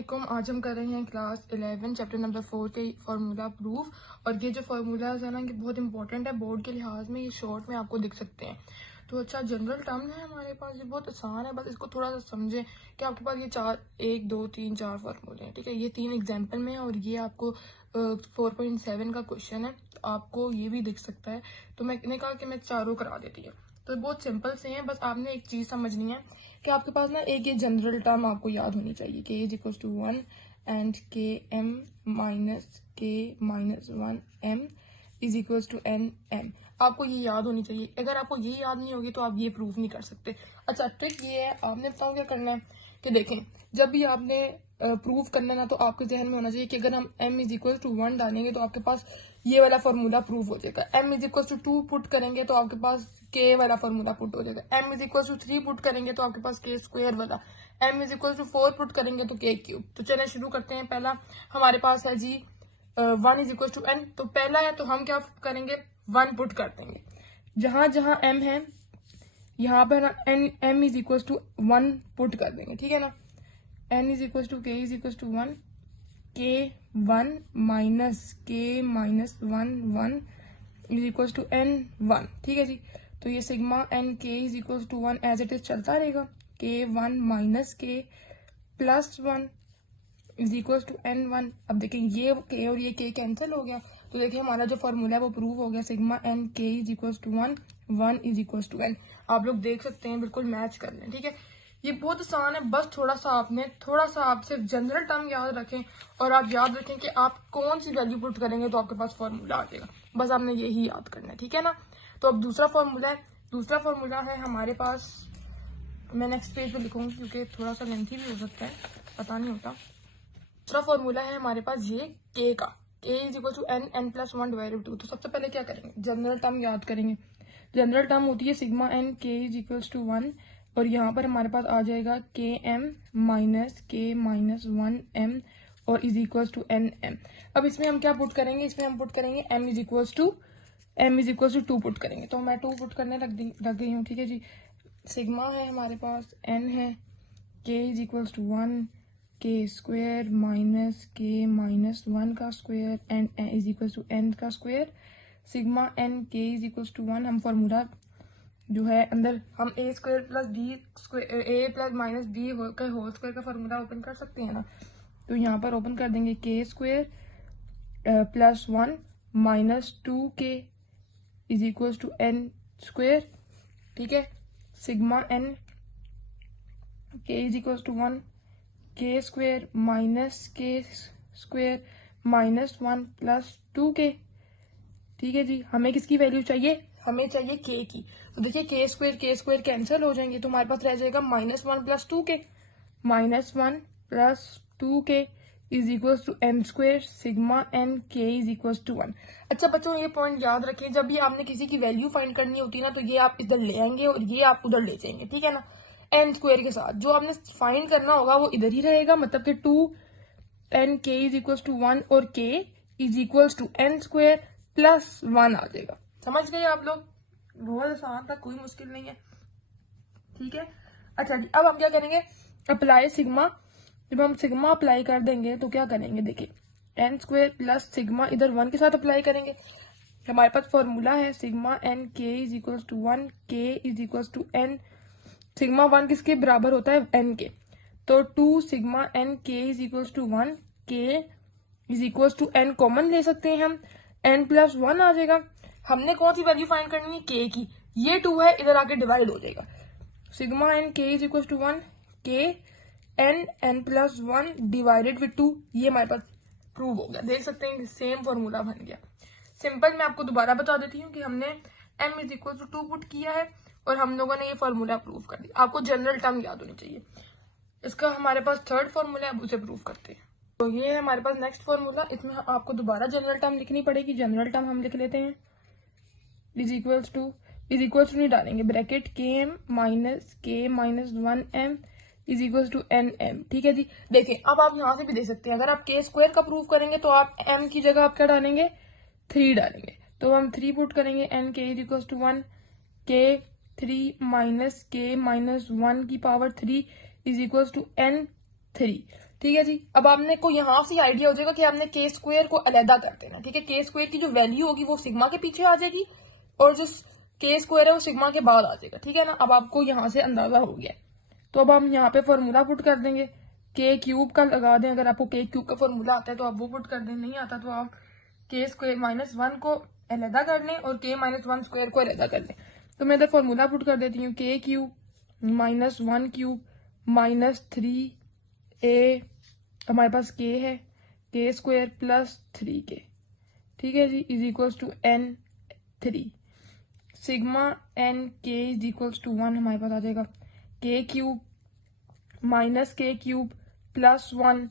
अस्सलामुअलैकुम। आज हम कर रहे हैं क्लास 11 चैप्टर नंबर 4 के फार्मूला प्रूफ। और ये जो फार्मूलाज है ना, ये बहुत इंपॉर्टेंट है बोर्ड के लिहाज में। ये शॉर्ट में आपको दिख सकते हैं। तो अच्छा, जनरल टर्म है हमारे पास, ये बहुत आसान है। बस इसको थोड़ा सा समझें कि आपके पास ये 1 2 3 4 फार्मूले हैं, ठीक है। ये 3 एग्जाम्पल में है और ये आपको 4.7 का क्वेश्चन है, तो आपको ये भी दिख सकता है। तो मैंने कहा कि मैं चारों करा देती है। तो बहुत सिंपल से हैं, बस आपने एक चीज समझनी है कि आपके पास ना एक ये जनरल टर्म आपको याद होनी चाहिए कि is equal to 1 and k m minus k minus 1 m is equal to n m. आपको ये याद होनी चाहिए। अगर आपको ये याद नहीं होगी तो आप ये प्रूफ नहीं कर सकते। अच्छा, ट्रिक ये है, आपने बताओ क्या करना है कि देखें, जब भी आपने प्रूफ करना ना, तो आपके जहन में होना चाहिए कि अगर हम m इज इक्वल टू 1 डालेंगे तो आपके पास ये वाला फॉर्मूला प्रूफ हो जाएगा। m is equal to 2 put करेंगे तो आपके पास k वाला फॉर्मूला पुट हो जाएगा। m is equal to 3 put करेंगे तो आपके पास k स्क्वायर वाला। m is equal to 4 put करेंगे तो k क्यूब। तो चलिए शुरू करते हैं। पहला हमारे पास है जी 1 इज इक्वल टू n। तो पहला है तो हम क्या करेंगे, 1 पुट कर देंगे। जहां जहां m है यहाँ पर ना m is equal to 1 put कर देंगे, ठीक है ना। n is equal to k is equal to 1, k 1 minus k minus 1 is equal to n 1, ठीक है जी। तो ये sigma n k is equal to 1 as it is चलता रहेगा। k 1 minus k plus 1 is equal to n 1। अब देखें ये k और ये k कैंसिल हो गया, तो देखिए हमारा जो फॉर्मूला है वो प्रूव हो गया। Sigma n k is equal to 1 is equal to n। आप लोग देख सकते हैं, बिल्कुल मैच कर लें, ठीक है। ये बहुत आसान है, बस थोड़ा सा आप सिर्फ जनरल टर्म याद रखें और आप याद रखें कि आप कौन सी वैल्यू पुट करेंगे तो आपके पास फॉर्मूला आ जाएगा। बस आपने यही याद करना है, ठीक है ना। तो अब दूसरा फॉर्मूला है हमारे पास। मैं नेक्स्ट पेज पे लिखूंगी क्योंकि थोड़ा सा लेंथी भी हो सकता है, पता नहीं होता। दूसरा फॉर्मूला है हमारे पास ये k का, k is equal to n plus 1 divided 2। तो सबसे पहले क्या करेंगे, जनरल टर्म याद करेंगे। जनरल टर्म होती है sigma n k is equal to 1 और यहाँ पर हमारे पास आ जाएगा k m minus k minus 1 m और is equal to n m. अब इसमें हम क्या पुट करेंगे, इसमें हम पुट करेंगे m is equal to 2 put करेंगे। तो मैं 2 पुट करने लग गई हूँ, ठीक है जी। सिग्मा है हमारे पास, n है, k is equal to 1 k square minus k minus 1 का square and is equal to n का square. Sigma n k is equal to 1। हम फॉर्मूला जो है अंदर हम a square plus b square, a plus minus b का whole square का formula open कर सकते हैं ना। तो यहाँ पर ओपन कर देंगे k square plus 1 minus 2k is equal to n square, ठीक है। Sigma n k is equal to 1 k square minus k square minus 1 plus 2k, ठीक है जी। हमें किसकी वैल्यू चाहिए, हमें चाहिए k की। तो देखिए के स्क्वायर कैंसिल हो जाएंगे, तो हमारे पास रह जाएगा minus 1 plus 2k। Minus 1 plus 2k is equal to n square. Sigma n k is equal to 1। अच्छा बच्चों, ये पॉइंट याद रखें, जब भी आपने किसी की वैल्यू फाइंड करनी होती है ना, तो ये आप इधर ले आएंगे और ये आप उधर ले जाएंगे, ठीक है ना। n स्क्वायर के साथ जो आपने फाइंड करना होगा वो इधर ही रहेगा, मतलब कि 2 n k is equal to 1 और k is equal to n square plus 1 आ जाएगा। समझ गए आप लोग, बहुत आसान था, कोई मुश्किल नहीं है, ठीक है। अच्छा जी, अब हम क्या करेंगे, अप्लाई सिग्मा। जब हम सिग्मा अप्लाई कर देंगे तो क्या करेंगे, देखिए n स्क्वायर प्लस सिग्मा इधर 1 के साथ अप्लाई करेंगे। हमारे पास फॉर्मूला है sigma n k is equal to 1 k is equal to n। Sigma 1 किसके बराबर होता है, n के। तो 2 sigma n k is equal to 1 k is equal to n common ले सकते हैं हम, n प्लस 1 आ जाएगा। हमने कौन सी वैल्यू फाइंड करनी है, k की। ये 2 है, इधर आके डिवाइड हो जाएगा। Sigma n k is equal to 1 k n plus 1 divided with 2। ये हमारे पास प्रूव हो गया, देख सकते हैं सेम फॉर्मूला बन गया। सिंपल मैं आपको दोबारा बता देती हूँ कि हमने m is equal to 2 put किया है और हम लोगों ने ये फॉर्मूला प्रूव कर दिया। आपको जनरल टर्म याद होनी चाहिए। इसका हमारे पास थर्ड फॉर्मूला है, अब उसे प्रूव करते हैं। तो ये है हमारे पास नेक्स्ट फॉर्मूला। इसमें आपको दोबारा जनरल टर्म लिखनी पड़ेगी। जनरल टर्म हम लिख लेते हैं, इज इक्वल्स टू नहीं डालेंगे, bracket k m minus k minus 1 m is equals to n m, ठीक है जी। देखिए अब आप यहाँ से भी देख सकते हैं, अगर आप के स्क्वायर का प्रूव करेंगे तो आप एम की जगह आप क्या डालेंगे, 3 डालेंगे। तो हम 3 पुट करेंगे, n k is equals to 1 के 3 माइनस के माइनस 1 की power 3 is equals to n 3, ठीक है जी। अब आपने को यहाँ से आइडिया हो जाएगा कि आपने के स्क्वायर को अलहदा कर देना। ठीक है, के स्क्वायर की जो वैल्यू होगी वो सिग्मा के पीछे आ जाएगी और जो के स्क्वायर है वो सिग्मा के बाद आ जाएगा। ठीक है ना, अब आपको यहाँ से अंदाजा हो गया। तो अब हम यहाँ पे फॉर्मूला पुट कर देंगे, के क्यूब का लगा दें। अगर आपको के क्यूब का फॉर्मूला आता है तो आप वो पुट कर दें, नहीं आता तो आप के स्क्वायर -1 को अलहदा कर लें और के -1 स्क्वायर को अलहदा कर लें। तो मैं इधर फॉर्मूला पुट कर देती हूँ, के क्यूब -1 क्यूब -3a, हमारे पास के है, के स्क्वायर प्लस 3k। ठीक है जी, is equals to n3 sigma n k is equals to 1 हमारे पास आ जाएगा k cube -k cube plus 1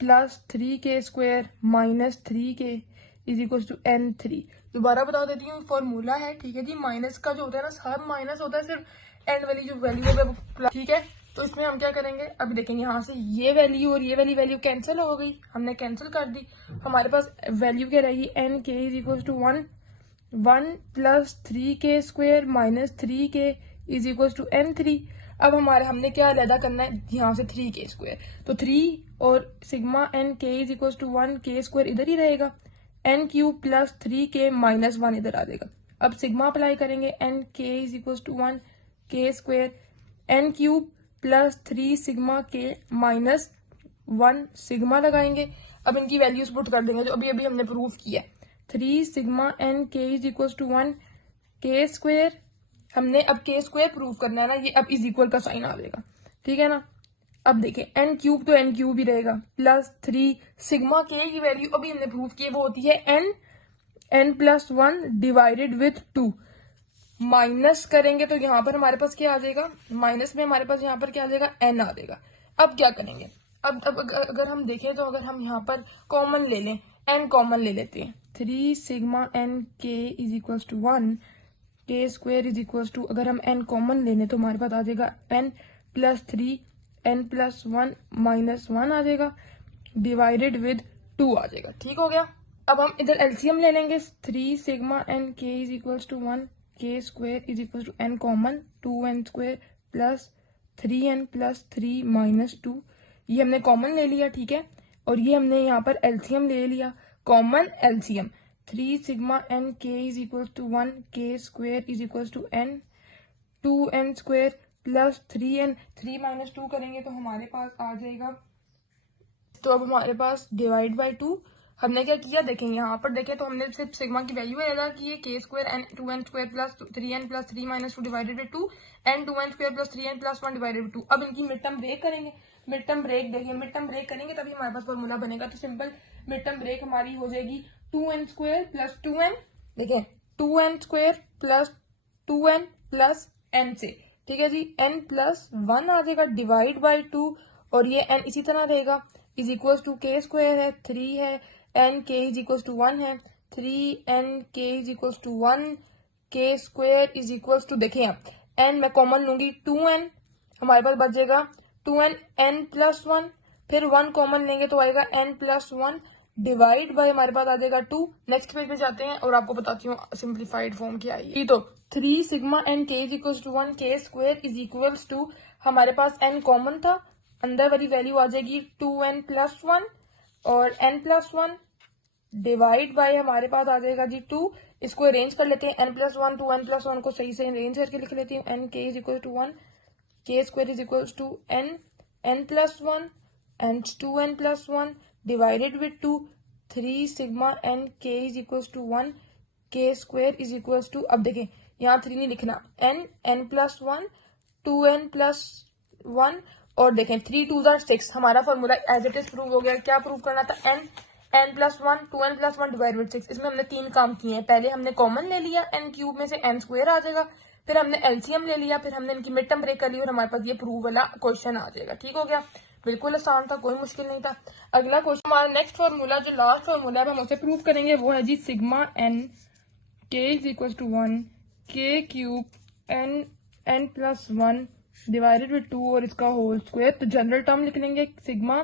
plus 3k square -3k is equals to n3। दोबारा बता देती हूँ, फॉर्मूला है। ठीक है जी, माइनस का जो होता है ना, हर माइनस होता है, सिर्फ एन वाली जो वैल्यू है वो प्लस। ठीक है, तो इसमें हम क्या करेंगे, अभी देखेंगे यहाँ से ये वैल्यू और ये वाली वैल्यू कैंसिल हो गई, हमने कैंसिल कर दी। हमारे पास वैल्यू क्या रहेगी, n k is equal to 1 plus 3k square -3k is equal to n3। अब हमने क्या अलहदा करना है, यहाँ से 3k स्क्वायर, तो 3 और sigma n k is equal to 1 k square इधर ही रहेगा, एन क्यूब प्लस 3k -1 इधर आ जाएगा। अब सिग्मा अप्लाई करेंगे, n k is equal to 1 k square, n cube plus 3 sigma k -1 sigma लगाएंगे। अब इनकी वैल्यूज पुट कर देंगे जो अभी अभी हमने प्रूव किया, 3 sigma n k is equal to 1 k square. हमने अब के स्क्वायर प्रूव करना है ना, ये अब इज इक्वल का साइन आ जाएगा। ठीक है ना, अब देखें एन क्यूब तो एन क्यूब ही रहेगा, प्लस 3 सिग्मा के की वैल्यू अभी हमने प्रूव की वो होती है n plus 1 divided with 2। Minus करेंगे तो यहाँ पर हमारे पास क्या आ जाएगा, माइनस में हमारे पास यहाँ पर क्या आ जाएगा, n आ जाएगा। अब क्या करेंगे, अब अगर हम देखें तो अगर हम यहाँ पर कॉमन ले लें, n कॉमन ले लेते हैं, 3 sigma n k is equal to 1 k square is equal to, अगर हम n कॉमन ले लें तो हमारे पास आ जाएगा n प्लस 3 n प्लस 1 -1 आ जाएगा डिवाइडेड विद 2 आ जाएगा। ठीक हो गया। अब हम इधर एलसीएम ले लेंगे, 3 sigma n k is equal to 1 k square is equal to n common 2n square plus 3n plus 3 -2, ये हमने कॉमन ले लिया। ठीक है, और ये हमने यहाँ पर एलसीएम ले लिया, common LCM, 3 sigma n k is equal to 1 k square is equal to n 2n square plus 3n, 3 -2 करेंगे तो हमारे पास आ जाएगा, तो अब हमारे पास डिवाइड बाई 2। हमने क्या किया, देखें यहाँ पर देखें तो हमने सिर्फ सिग्मा की वैल्यू अदा की है, k square n 2n square plus 3n plus 3 -2 divided by 2 n 2n square plus 3n plus 1 divided by 2। अब इनकी मिड टर्म ब्रेक करेंगे, मिड टर्म ब्रेक देखिए, मिड टर्म ब्रेक करेंगे तभी हमारे पास फॉर्मूला बनेगा। तो सिंपल मिड टर्म ब्रेक हमारी हो जाएगी 2n स्क्वायर प्लस 2n, देखें 2n square plus 2n plus n से। ठीक है जी, n प्लस 1 आ जाएगा डिवाइड बाई 2 और ये n इसी तरह रहेगा, इज इक्वल टू के स्क्वायर है 3 है, N k is equal to 1 है, 3n के is equal to 1 k square is equal to, देखें आप n मैं कॉमन लूंगी, 2n हमारे पास बचेगा 2n n प्लस 1, फिर 1 कॉमन लेंगे तो आएगा n प्लस 1 डिवाइड बाय हमारे पास आ जाएगा 2। नेक्स्ट पेज पे जाते हैं और आपको बताती हूँ सिंप्लीफाइड फॉर्म क्या आई। तो 3 sigma n k is equal to 1 k square is equal to, हमारे पास n कॉमन था, अंदर वाली वैल्यू आ जाएगी 2n प्लस 1 और n प्लस 1 डिवाइड बाय हमारे पास आ जाएगा जी 2। इसको अरेंज कर लेते हैं, n plus 1 two n plus 1 को सही से अरेंज करके लिख लेती हूँ, n k is equal to 1 k square is equal to n plus 1 and 2n plus 1 divided with 2, 3 sigma n k is equal to 1 k square is equal to, अब देखें यहाँ 3 नहीं लिखना, n प्लस 1 2n प्लस 1 और देखें 3 2 6, हमारा formula as it is prove हो गया। क्या प्रूव करना था, n plus 1 2n plus 1 divide by 6। इसमें हमने 3 काम किए हैं, पहले हमने कॉमन ले लिया, n क्यूब में से n स्क्वायर आ जाएगा, फिर हमने एलसीएम ले लिया, फिर हमने इनकी मिड टर्म ब्रेक कर ली और हमारे पास ये प्रूव वाला क्वेश्चन आ जाएगा। ठीक हो गया, बिल्कुल आसान था, कोई मुश्किल नहीं था। अगला क्वेश्चन, हमारा नेक्स्ट फॉर्मूला जो लास्ट फॉर्मूला है हम उसे प्रूव करेंगे, वो है जी sigma n k is equal to 1 k cube n plus 1 divided with 2 और इसका होल स्क्वायर। तो जनरल टर्म लिख लेंगे, सिग्मा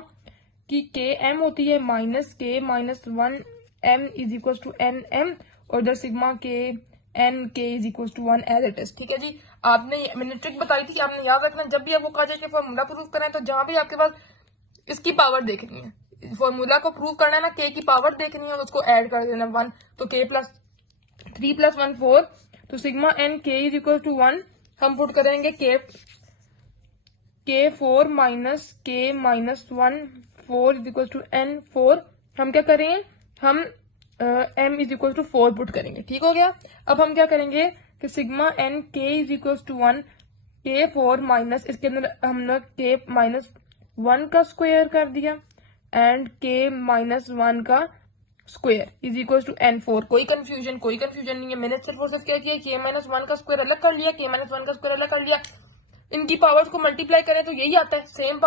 की के एम होती है minus k minus 1 m is equal to n m और इधर sigma k n k is equal to 1 as it is. ठीक है जी, मैंने ट्रिक बताई थी कि आपने याद रखना, जब भी आपको कहा जाए कि फॉर्मूला प्रूफ करें तो जहां भी आपके पास इसकी पावर देखनी है, फॉर्मूला को प्रूव करना है ना, के की पावर देखनी है और उसको ऐड कर देना 1, तो के प्लस 3 + 1 4, तो sigma n k is equal to 1 हम पुट करेंगे k 4 minus k minus 1 4 is equal to n 4, हम क्या करेंगे, हम m is equal to 4 put करेंगे, ठीक हो गया। अब हम क्या करेंगे कि sigma n k is equal to 1 k 4 minus, इसके अंदर हमने के माइनस 1 का स्क्वायर कर दिया एंड के माइनस 1 का square is equal to n4। कोई कंफ्यूजन नहीं है, मैंने सिर्फ और सिर्फ क्या किया, के माइनस 1 का स्क्वायर अलग कर लिया, के माइनस 1 का स्क्वायर अलग कर लिया, इनकी पावर्स को मल्टीप्लाई करें तो यही आता है, सेम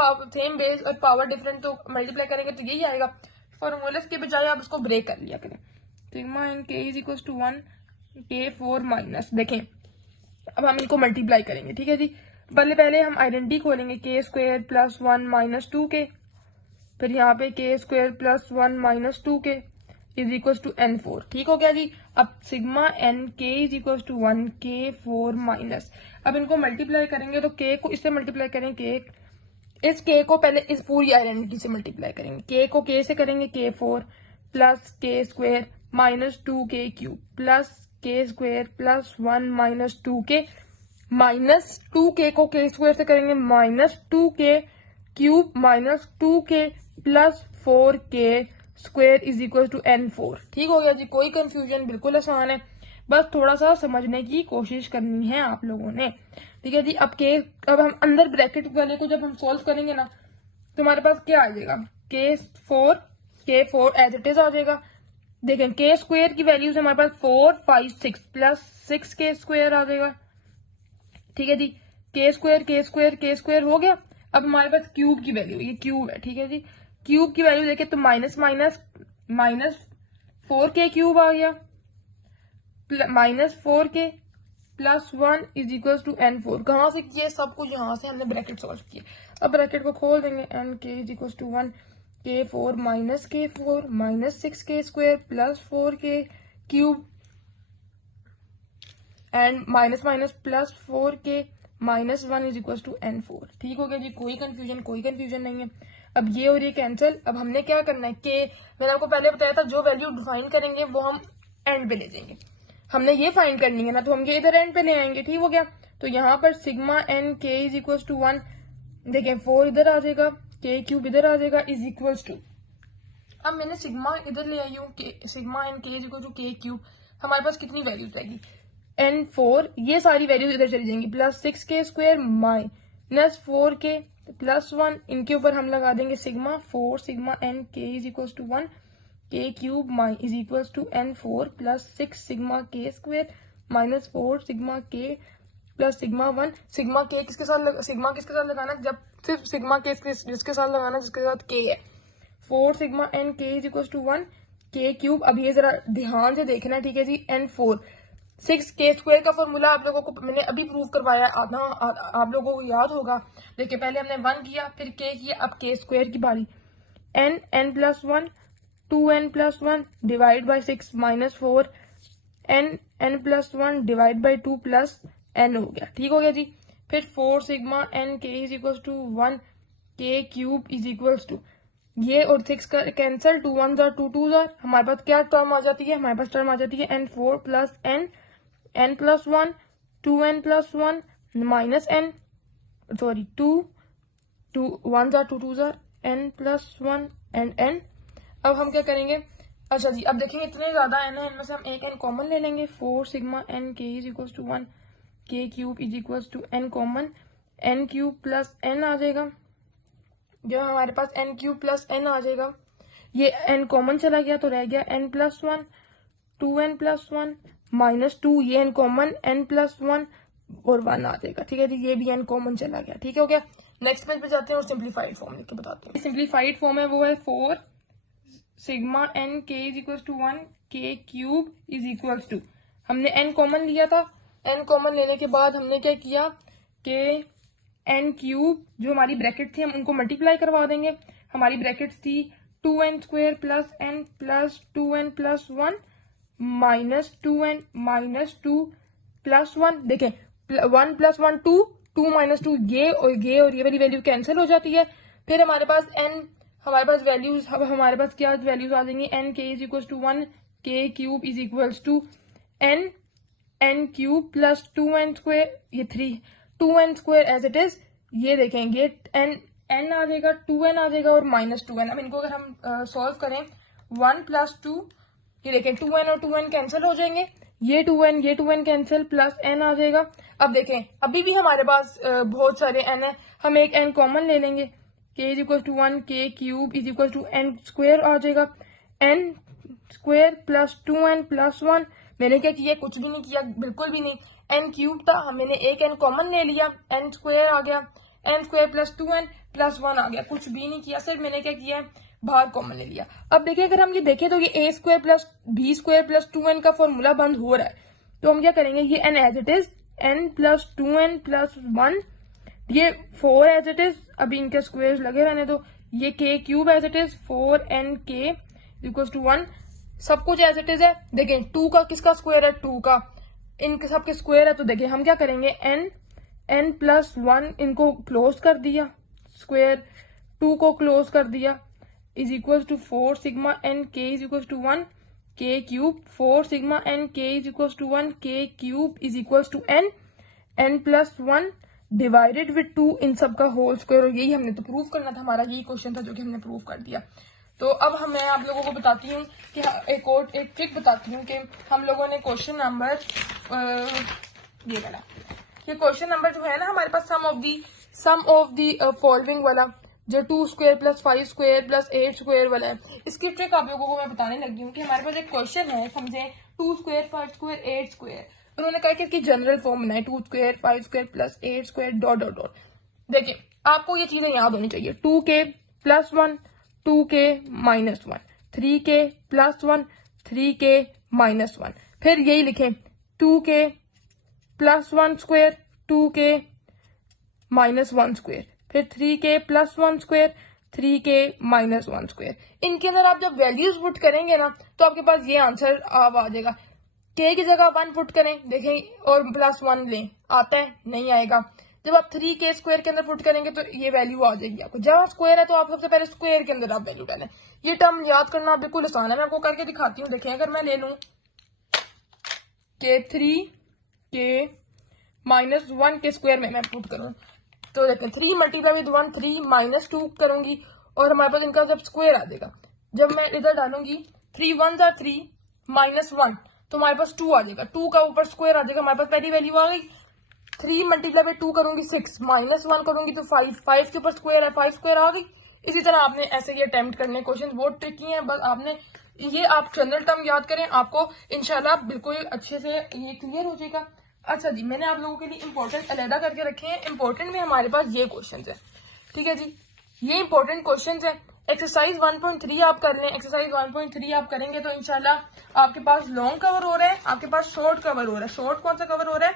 बेस और पावर डिफरेंट, तो मल्टीप्लाई करेंगे तो यही आएगा। फॉर्मूले के बजाय आप इसको ब्रेक कर लिया करें, sigma n k is equal to 1 k 4 minus, देखें अब हम इनको मल्टीप्लाई करेंगे, ठीक है जी। पहले हम आइडेंटिटी खोलेंगे, के स्क्वायर प्लस 1 माइनस 2 के, फिर यहाँ पे के स्क्वायर प्लस 1 माइनस 2 के इज इक्वल टू n4, ठीक हो गया जी। अब sigma n k is equal to 1 k 4 minus, अब इनको मल्टीप्लाई करेंगे तो के को इससे मल्टीप्लाई करेंगे, इस के को पहले इस पूरी आइडेंटिटी से मल्टीप्लाई करेंगे, के को के से करेंगे के 4 प्लस के स्क्वायर माइनस 2 के क्यूब प्लस के स्क्वायर प्लस 1 माइनस 2 के माइनस 2 के को के स्क्वायर से करेंगे माइनस 2 के क्यूब माइनस 2 के प्लस 4 के square is equal to n4, ठीक हो गया जी। कोई कंफ्यूजन, बिल्कुल आसान है, बस थोड़ा सा समझने की कोशिश करनी है आप लोगों ने, ठीक है जी। अब हम अंदर ब्रैकेट वाले को जब हम सॉल्व करेंगे ना तो हमारे पास क्या आ जाएगा, के 4 एज इट इज आ जाएगा। देखें के स्क्वायर की वैल्यू से हमारे पास 4 5 6 प्लस 6 के स्क्वायर आ जाएगा, ठीक है जी। के स्क्वायर हो गया। अब हमारे पास क्यूब की वैल्यू, ये क्यूब है, ठीक है जी। क्यूब की वैल्यू देखें तो माइनस 4 के क्यूब आ गया माइनस 4 के plus 1 is equal to n4। कहाँ से किया सब कुछ, यहाँ से हमने ब्रैकेट सॉल्व किया। अब ब्रैकेट को खोल देंगे, n k is equal to 1 k 4 minus 6 के स्क्वायर प्लस 4 के क्यूब एंड माइनस प्लस 4 के minus 1 is equal to n4, ठीक हो गया जी। कोई कंफ्यूजन नहीं है। अब ये और ये कैंसिल। अब हमने क्या करना है, के मैंने आपको पहले बताया था जो वैल्यू डिफाइन करेंगे वो हम एंड पे ले जाएंगे, हमने ये फाइंड करनी है ना, तो हम ये इधर एंड पे ले आएंगे, ठीक हो गया। तो यहाँ पर sigma n k is equal to 1, देखें 4 इधर आ जाएगा, के क्यूब इधर आ जाएगा इज इक्वल टू, अब मैंने सिग्मा इधर ले आई हूँ, sigma n k is equal to के क्यूब, हमारे पास कितनी वैल्यूज आएगी n4, ये सारी वैल्यूज इधर चली जाएंगी, प्लस 6 के स्क्वायर माइनस 4 के प्लस 1, इनके ऊपर हम लगा देंगे sigma 4 sigma n k is equal to 1 k cube is equal to n4 plus 6 sigma k square minus 4 sigma k plus sigma 1। Sigma किसके साथ लगाना, जब सिर्फ सिग्मा के जिसके साथ लगाना जिसके साथ के है। 4 sigma n k is equal to 1 k cube, अब ये जरा ध्यान से देखना है, ठीक है जी। n4 6 के स्क्वायर का फॉर्मूला आप लोगों को मैंने अभी प्रूव करवाया, आप लोगों को याद होगा। देखिए पहले हमने 1 किया, फिर के किया, अब के स्क्वायर की बारी। n plus 1 2n plus 1 divide by 6 minus 4 n plus 1 divide by 2 plus n हो गया, ठीक हो गया जी। फिर 4 sigma n k is equal to 1 k cube is equal to, ये और 6 का कैंसिल, 2 1 2 2 हमारे पास क्या टर्म आ जाती है, हमारे पास टर्म आ जाती है n4 plus n plus 1 2n plus 1 minus n, sorry 2 1 2 2 n plus 1 and n। अब हम क्या करेंगे, अच्छा जी, अब देखेंगे इतने ज्यादा n है, इनमें से हम एक n कॉमन ले लेंगे। 4 sigma n k is equal to 1 k cube is equal to n common, n cube plus n आ जाएगा, जो हमारे पास n क्यूब प्लस n आ जाएगा। ये n कॉमन चला गया तो रह गया n plus 1 2n plus 1 minus 2, ये n कॉमन n प्लस 1 और 1 आ जाएगा, ठीक है जी। ये भी n कॉमन चला गया, ठीक है हो गया। नेक्स्ट पेज पे जाते हैं और सिंप्लीफाइड फॉर्म लिख के बताते हैं। सिंप्लीफाइड फॉर्म है वो है 4 sigma n k is equal to 1 k cube is equal to, हमने n कॉमन लिया था, n कॉमन लेने के बाद हमने क्या किया कि n क्यूब जो हमारी ब्रैकेट थी हम उनको मल्टीप्लाई करवा देंगे। हमारी ब्रैकेट थी 2n square plus n plus 2n plus 1 minus 2n minus 2 plus 1। देखें 1 प्लस 1 2 2 माइनस 2, ये और ये वाली वैल्यू कैंसिल हो जाती है, फिर हमारे पास वैल्यूज, अब हमारे पास क्या वैल्यूज आ जाएंगी, N k is equal to 1, k cube is equals to n cube plus 2n square, ये 2n square as it is, ये देखेंगे एन आ जाएगा, 2n आ जाएगा और -2n। अब इनको अगर हम सॉल्व करें 1 प्लस 2, ये देखें 2n और 2n कैंसिल हो जाएंगे, ये 2n कैंसिल, प्लस n आ जाएगा। अब देखें अभी भी हमारे पास बहुत सारे n है, हम एक n कॉमन ले लेंगे, k is equal to 1, k cube is equal to n square आ जाएगा, n square plus 2n plus 1। मैंने क्या किया, कुछ भी नहीं किया, बिल्कुल भी नहीं। n क्यूब था, मैंने एक n कॉमन ले लिया, n स्क्वायर आ गया, n square plus 2n plus 1 आ गया, कुछ भी नहीं किया, सिर्फ मैंने क्या किया, बाहर कॉमन ले लिया। अब देखिए अगर हम ये देखें तो ये a square plus b square plus 2n का फॉर्मूला बंद हो रहा है, तो हम क्या करेंगे, ये n as it is, n plus 2n plus 1, ये 4 एज इट इज, अभी इनके स्क्वायर लगे रहने दो, ये k cube as it is, 4nk equals to 1, सब कुछ एज इट इज है। देखें 2 का किसका स्क्वायर है, 2 का, इनके सबके स्क्वायर है, तो देखिए हम क्या करेंगे, n प्लस 1 इनको क्लोज कर दिया, स्क्वायर 2 को क्लोज कर दिया, is equal to 4 sigma n k is equal to 1 k cube, 4 sigma n k is equal to 1 k cube is equal to n plus 1 divided with 2, इन सब का whole square. और यही हमने तो प्रूव करना था, हमारा यही क्वेश्चन था जो कि हमने प्रूव कर दिया। तो अब मैं आप लोगों को बताती हूँ कि एक ट्रिक बताती हूँ कि हम लोगों ने क्वेश्चन नंबर ये वाला, ये क्वेश्चन नंबर जो है ना हमारे पास, सम ऑफ दी फॉलोइंग वाला, जो 2 square plus 5 square plus 8 square वाला है, इसकी ट्रिक आप लोगों को मैं बताने लगी हूँ कि हमारे पास एक क्वेश्चन है, समझे, 2 स्क्वायर 5 स्क्वायर 8 स्क्वायर, उन्होंने कहा कि इसकी जनरल फॉर्म बनाए 2 square 5 square plus 8 square dot dot dot. देखिए आपको ये चीजें याद होनी चाहिए, 2k plus 1, 2k minus 1, 3k plus 1, 3k minus 1, फिर यही लिखें 2k plus 1 square, 2k minus 1 square, फिर 3k plus 1 square, 3k minus 1 square. इनके अंदर आप जब वैल्यूज पुट करेंगे ना तो आपके पास ये आंसर आ जाएगा। k की जगह 1 पुट करें, देखें, और प्लस 1 लें, आता है, नहीं आएगा। जब आप 3k स्क्वायर के अंदर पुट करेंगे तो ये वैल्यू आ जाएगी आपको, जहां स्क्वायर है तो आप सबसे पहले स्क्वायर के अंदर आप वैल्यू डालें। ये टर्म याद करना बिल्कुल आसान है, मैं आपको करके दिखाती हूँ। देखें अगर मैं ले लूं k माइनस 1 के स्क्वायर में मैं पुट करूं, तो देखें 3 मल्टीप्लाई विद 1, 3 माइनस 2 करूंगी और हमारे पास इनका जब स्क्वायर आ जाएगा, जब मैं इधर डालूंगी 3 1 था 3 माइनस 1, तो हमारे पास 2 आ जाएगा, 2 का ऊपर स्क्वायर आ जाएगा, हमारे पास पहली वैल्यू आ गई। 3 मल्टीप्लाई बाई 2 करूंगी 6, माइनस 1 करूंगी तो 5 के ऊपर स्क्वायर है, 5 स्क्वायर आ गई। इसी तरह आपने ऐसे ही अटेम्प्ट करने, क्वेश्चन बहुत ट्रिकी हैं, बस आपने ये आप जनरल टर्म याद करें, आपको इंशाल्लाह बिल्कुल अच्छे से ये क्लियर हो जाएगा। अच्छा जी, मैंने आप लोगों के लिए इंपॉर्टेंट अलहदा करके रखे हैं। इंपॉर्टेंट में हमारे पास ये क्वेश्चन है, ठीक है जी, ये इंपॉर्टेंट क्वेश्चन है। एक्सरसाइज 1.3 आप कर लें, एक्सरसाइज 1.3 आप करेंगे तो इंशाल्लाह आपके पास लॉन्ग कवर हो रहा है, आपके पास शॉर्ट कवर हो रहा है। शॉर्ट कौन सा कवर हो रहा है,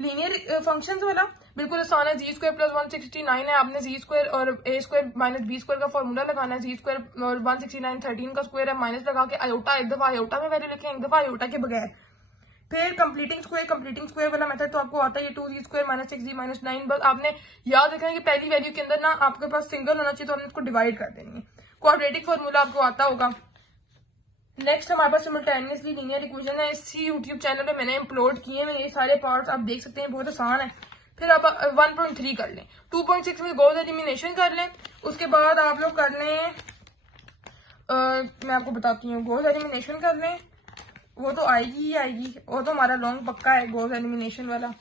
लीनियर फंक्शंस वाला, बिल्कुल आसान है। जी स्क्वायर प्लस 169 है, आपने जी स्क्वायर और ए स्क्वायर माइनस बी स्क्वायर का फॉर्मूला लगाना है। जी स्क्वायर और 169 13 का स्क्वायर है, माइनस लगा के आयोटा, एक दफा आयोटा में वैल्यू लिखें, एक दफा आयोटा के बगैर। फिर कंप्लीटिंग स्क्वायर वाला मेथड तो आपको आता है, ये 2g square minus 6g minus 9। बस आपने याद रखना है कि पहली वैल्यू के अंदर ना आपके पास सिंगल होना चाहिए, तो हमने इसको डिवाइड कर देनी है। क्वाड्रेटिक फॉर्मूला आपको आता होगा। नेक्स्ट हमारे पास सिमल्टेनियसली लीनियर इक्वेशन है, इसी यूट्यूब चैनल पे मैंने अपलोड किए हैं, ये सारे पार्ट्स आप देख सकते हैं, बहुत आसान है। फिर आप 1.3 कर लें, 2.6 में गॉस एलिमिनेशन कर लें, उसके बाद आप लोग कर लें मैं आपको बताती हूँ, गॉस एलिमिनेशन कर लें, वो तो आएगी ही आएगी, वो तो हमारा लॉन्ग पक्का है गॉस एलिमिनेशन वाला।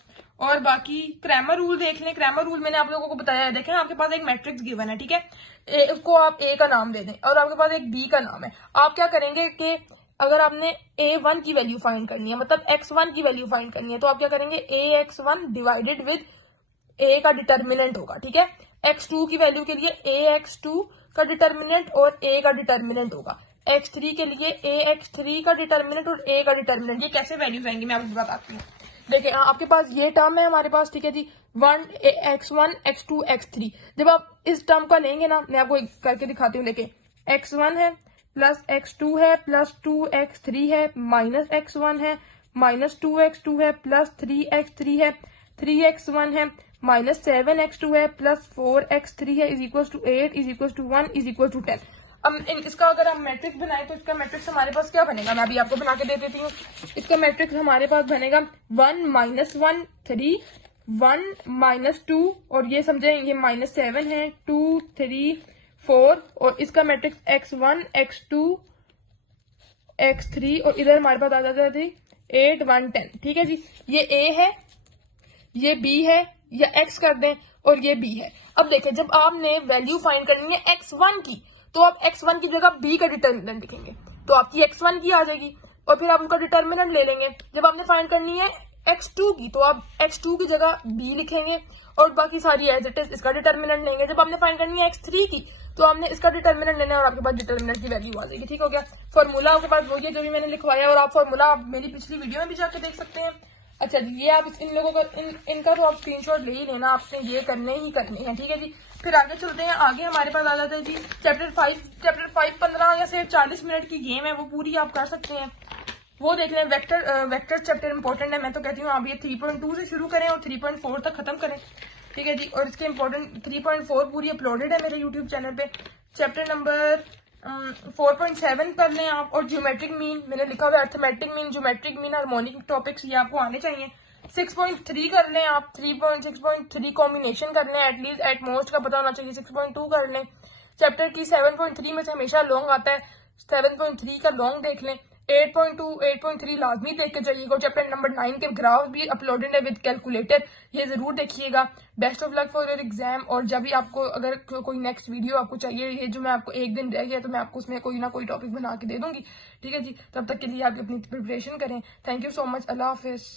और बाकी क्रैमर रूल देख लें, क्रैमर रूल मैंने आप लोगों को बताया है। देखें आपके पास एक मैट्रिक्स गिवन है, ठीक है, उसको आप ए का नाम दे दें और आपके पास एक बी का नाम है। आप क्या करेंगे कि अगर आपने a1 की वैल्यू फाइंड करनी है, मतलब x1 की वैल्यू फाइंड करनी है, तो आप क्या करेंगे, ax1 डिवाइडेड विद a का डिटर्मिनेंट होगा, ठीक है। x2 की वैल्यू के लिए ax2 का डिटर्मिनेंट और a का डिटर्मिनेंट होगा, x3 के लिए ax3 का डिटर्मिनेंट और a का डिटर्मिनेंट। ये कैसे वैल्यूज आएंगी मैं आपको बताती हूँ। देखिए आपके पास ये टर्म है हमारे पास, ठीक है जी, 1 x2 x3। जब आप इस टर्म का लेंगे ना, मैं आपको करके दिखाती हूँ। देखिए x1 है प्लस x2 है प्लस 2x3 है माइनस x1 है माइनस 2x2 है प्लस 3x3 है, 3x1 है -7x2 है प्लस 4x3 है is equal to 8 is equal to 1 is equal to 10। अब इसका अगर हम मैट्रिक्स बनाए तो इसका मैट्रिक्स हमारे पास क्या बनेगा, मैं अभी आपको बना के दे देती हूँ। इसका मैट्रिक्स हमारे पास बनेगा 1 -1 3 1 -2 और ये समझे ये -7 है 2 3 4 और इसका मैट्रिक्स x1 x2 x3 और इधर हमारे पास आ जाता है 8 1 10। ठीक है जी, ये a है, ये b है, या x कर दें और ये b है। अब देखें जब आपने वैल्यू फाइंड करनी है x1 की तो आप x1 की जगह b का डिटर्मिनेंट लिखेंगे तो आपकी x1 की आ जाएगी और फिर आप उसका डिटर्मिनेंट ले लेंगे। जब आपने फाइंड करनी है x2 की तो आप x2 की जगह b लिखेंगे और बाकी सारी एज इट इज इसका डिटर्मिनेंट लेंगे। जब आपने फाइंड करनी है x3 की तो आपने इसका डिटर्मिनेंट लेना है और आपके पास डिटर्मिनेंट की वैल्यू आ जाएगी। ठीक हो गया, फॉर्मूला आपके पास वही है जो भी मैंने लिखवाया और आप फॉर्मूला आप मेरी पिछली वीडियो में भी जाकर देख सकते हैं। अच्छा जी, ये आप इन लोगों का इनका तो आप स्क्रीनशॉट ले ही लेना, आपने ये करने ही करने हैं। ठीक है जी, फिर आगे चलते हैं। आगे हमारे पास आ जाता है जी चैप्टर 5 15 या से 40 मिनट की गेम है, वो पूरी आप कर सकते हैं, वो देख लें। वेक्टर चैप्टर इंपॉर्टेंट है, मैं तो कहती हूँ आप ये 3.2 से शुरू करें और 3.4 तक खत्म करें। ठीक है जी, और इसके इंपॉर्टेंट 3.4 पूरी अपलोडेड है मेरे यूट्यूब चैनल पे। चैप्टर नंबर 4.7 कर लें आप और ज्योमेट्रिक मीन मैंने लिखा हुआ है, arithmetic mean, geometric mean, harmonic topics ये आपको आने चाहिए। 6.3 कर लें आप, 3.6.3 कॉम्बिनेशन कर लें, एटलीस्ट एट मोस्ट का पता होना चाहिए। 6.2 कर लें। चैप्टर की 7.3 में से हमेशा लॉन्ग आता है, 7.3 का लॉन्ग देख लें। 8.2 8.3 लाजमी देख के जाइएगा। चैप्टर नंबर 9 के ग्राफ भी अपलोडेड है विद कैलकुलेटर, ये जरूर देखिएगा। Best of luck for your exam. और जब भी आपको अगर कोई नेक्स्ट वीडियो आपको चाहिए, ये जो मैं आपको एक दिन रह गया तो मैं आपको उसमें कोई ना कोई टॉपिक बना के दे दूंगी। ठीक है जी, तब तक के लिए आप अपनी प्रिपरेशन करें। Thank you so much, Allah Hafiz.